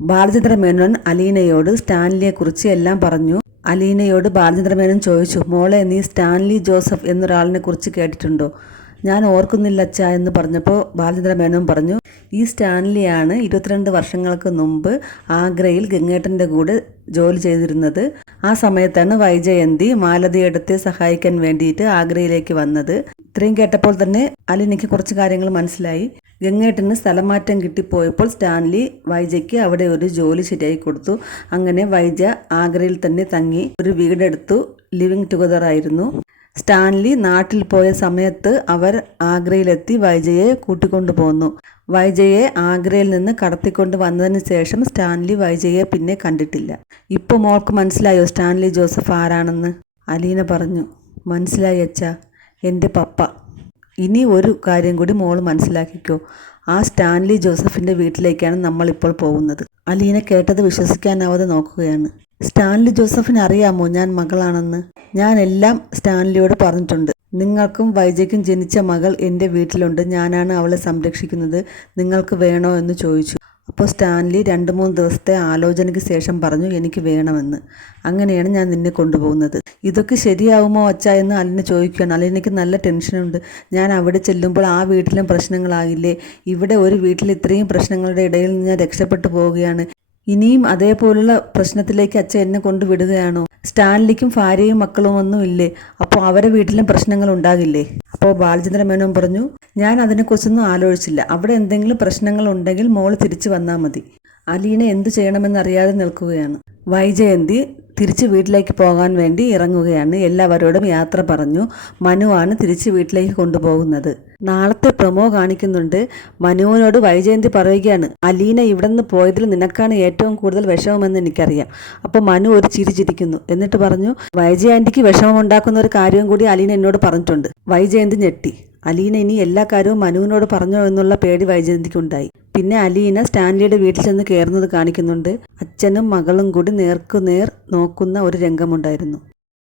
ബാലചന്ദ്ര മേനോൻ അലീനയോട് സ്റ്റാൻലിയെക്കുറിച്ച് എല്ലാം പറഞ്ഞു. അലീനയോട് ബാലചന്ദ്ര മേനോൻ ചോദിച്ചു, മോളെ, നീ സ്റ്റാൻലി ജോസഫ് എന്നൊരാളിനെ കുറിച്ച് കേട്ടിട്ടുണ്ടോ? ഞാൻ ഓർക്കുന്നില്ല അച്ഛാ എന്ന് പറഞ്ഞപ്പോൾ ബാലചന്ദ്ര മേനോൻ പറഞ്ഞു, ഈ സ്റ്റാൻലിയാണ് 22 വർഷങ്ങൾക്ക് മുമ്പ് ആഗ്രയിൽ ഗംഗേട്ടൻ്റെ കൂടെ ജോലി ചെയ്തിരുന്നത്. ആ സമയത്താണ് വൈജയന്തി മാലതിയെടുത്ത് സഹായിക്കാൻ വേണ്ടിയിട്ട് ആഗ്രയിലേക്ക് വന്നത്. ഇത്രയും കേട്ടപ്പോൾ തന്നെ അലീനയ്ക്ക് കുറച്ച് കാര്യങ്ങൾ മനസ്സിലായി. ഗംഗേട്ടന് സ്ഥലമാറ്റം കിട്ടിപ്പോയപ്പോൾ സ്റ്റാൻലി വൈജയ്ക്ക് അവിടെ ഒരു ജോലി ശരിയായി കൊടുത്തു. അങ്ങനെ വൈജ ആഗ്രയിൽ തന്നെ തങ്ങി ഒരു വീടെടുത്തു. ലിവിങ് ടുഗദർ ആയിരുന്നു. സ്റ്റാൻലി നാട്ടിൽ പോയ സമയത്ത് അവർ ആഗ്രയിലെത്തി വൈജയെ കൂട്ടിക്കൊണ്ടു പോന്നു. വൈജയെ ആഗ്രയിൽ നിന്ന് കടത്തിക്കൊണ്ട് വന്നതിന് ശേഷം സ്റ്റാൻലി വൈജയെ പിന്നെ കണ്ടിട്ടില്ല. ഇപ്പോൾ മോൾക്ക് മനസ്സിലായോ സ്റ്റാൻലി ജോസഫ് ആരാണെന്ന്? അലീന പറഞ്ഞു, മനസ്സിലായി അച്ഛാ, എൻ്റെ പപ്പ. ഇനി ഒരു കാര്യം കൂടി മോൾ മനസ്സിലാക്കിക്കോ, ആ സ്റ്റാൻലി ജോസഫിൻ്റെ വീട്ടിലേക്കാണ് നമ്മളിപ്പോൾ പോകുന്നത്. അലീന കേട്ടത് വിശ്വസിക്കാനാവാതെ നോക്കുകയാണ്. സ്റ്റാൻലി ജോസഫിന് അറിയാമോ ഞാൻ മകളാണെന്ന്? ഞാൻ എല്ലാം സ്റ്റാൻലിയോട് പറഞ്ഞിട്ടുണ്ട്. നിങ്ങൾക്കും വൈജയ്ക്കും ജനിച്ച മകൾ എൻ്റെ വീട്ടിലുണ്ട്. ഞാനാണ് അവളെ സംരക്ഷിക്കുന്നത്. നിങ്ങൾക്ക് വേണോ എന്ന് ചോദിച്ചു. അപ്പോൾ സ്റ്റാൻലി 2-3 ദിവസത്തെ ആലോചനയ്ക്ക് ശേഷം പറഞ്ഞു, എനിക്ക് വേണമെന്ന്. അങ്ങനെയാണ് ഞാൻ നിന്നെ കൊണ്ടുപോകുന്നത്. ഇതൊക്കെ ശരിയാവുമോ അച്ഛാ എന്ന് അലീന ചോദിക്കുകയാണ്. അലീനയ്ക്ക് നല്ല ടെൻഷനുണ്ട്. ഞാൻ അവിടെ ചെല്ലുമ്പോൾ ആ വീട്ടിലും പ്രശ്നങ്ങളാകില്ലേ? ഇവിടെ ഒരു വീട്ടിൽ ഇത്രയും പ്രശ്നങ്ങളുടെ ഇടയിൽ നിന്ന് ഞാൻ രക്ഷപ്പെട്ടു പോവുകയാണ്. ഇനിയും അതേപോലുള്ള പ്രശ്നത്തിലേക്ക് അച്ഛൻ എന്നെ കൊണ്ടുവിടുകയാണോ? സ്റ്റാൻലിക്കും ഭാര്യയും മക്കളും ഒന്നും ഇല്ലേ? അപ്പോൾ അവരെ വീട്ടിലും പ്രശ്നങ്ങൾ ഉണ്ടാകില്ലേ? അപ്പോൾ ബാലചന്ദ്ര മേനോൻ പറഞ്ഞു, ഞാൻ അതിനെക്കുറിച്ചൊന്നും ആലോചിച്ചില്ല. അവിടെ എന്തെങ്കിലും പ്രശ്നങ്ങൾ ഉണ്ടെങ്കിൽ മോള് തിരിച്ചു വന്നാൽ മതി. അലീന എന്തു ചെയ്യണമെന്നറിയാതെ നിൽക്കുകയാണ്. വൈജയന്തി തിരിച്ച് വീട്ടിലേക്ക് പോകാൻ വേണ്ടി ഇറങ്ങുകയാണ്. എല്ലാവരോടും യാത്ര പറഞ്ഞു. മനുവാണ് തിരിച്ച് വീട്ടിലേക്ക് കൊണ്ടുപോകുന്നത്. നാളത്തെ പ്രൊമോ കാണിക്കുന്നുണ്ട്. മനുവിനോട് വൈജയന്തി പറയുകയാണ്, അലീന ഇവിടെ നിന്ന് പോയതിൽ നിനക്കാണ് ഏറ്റവും കൂടുതൽ വിഷമമെന്ന് എനിക്കറിയാം. അപ്പോൾ മനു ഒരു ചിരി ചിരിക്കുന്നു. എന്നിട്ട് പറഞ്ഞു, വൈജയന്തിക്ക് വിഷമമുണ്ടാക്കുന്ന ഒരു കാര്യവും കൂടി അലീന എന്നോട് പറഞ്ഞിട്ടുണ്ട്. വൈജയന്തി ഞെട്ടി. അലീന ഇനി എല്ലാ കാര്യവും മനുവിനോട് പറഞ്ഞോ എന്നുള്ള പേടി വൈജയന്തിക്കുണ്ടായി. പിന്നെ അലീന സ്റ്റാൻലിയുടെ വീട്ടിൽ ചെന്ന് കയറുന്നത് കാണിക്കുന്നുണ്ട്. അച്ഛനും മകളും കൂടി നേർക്കുനേർ നോക്കുന്ന ഒരു രംഗമുണ്ടായിരുന്നു.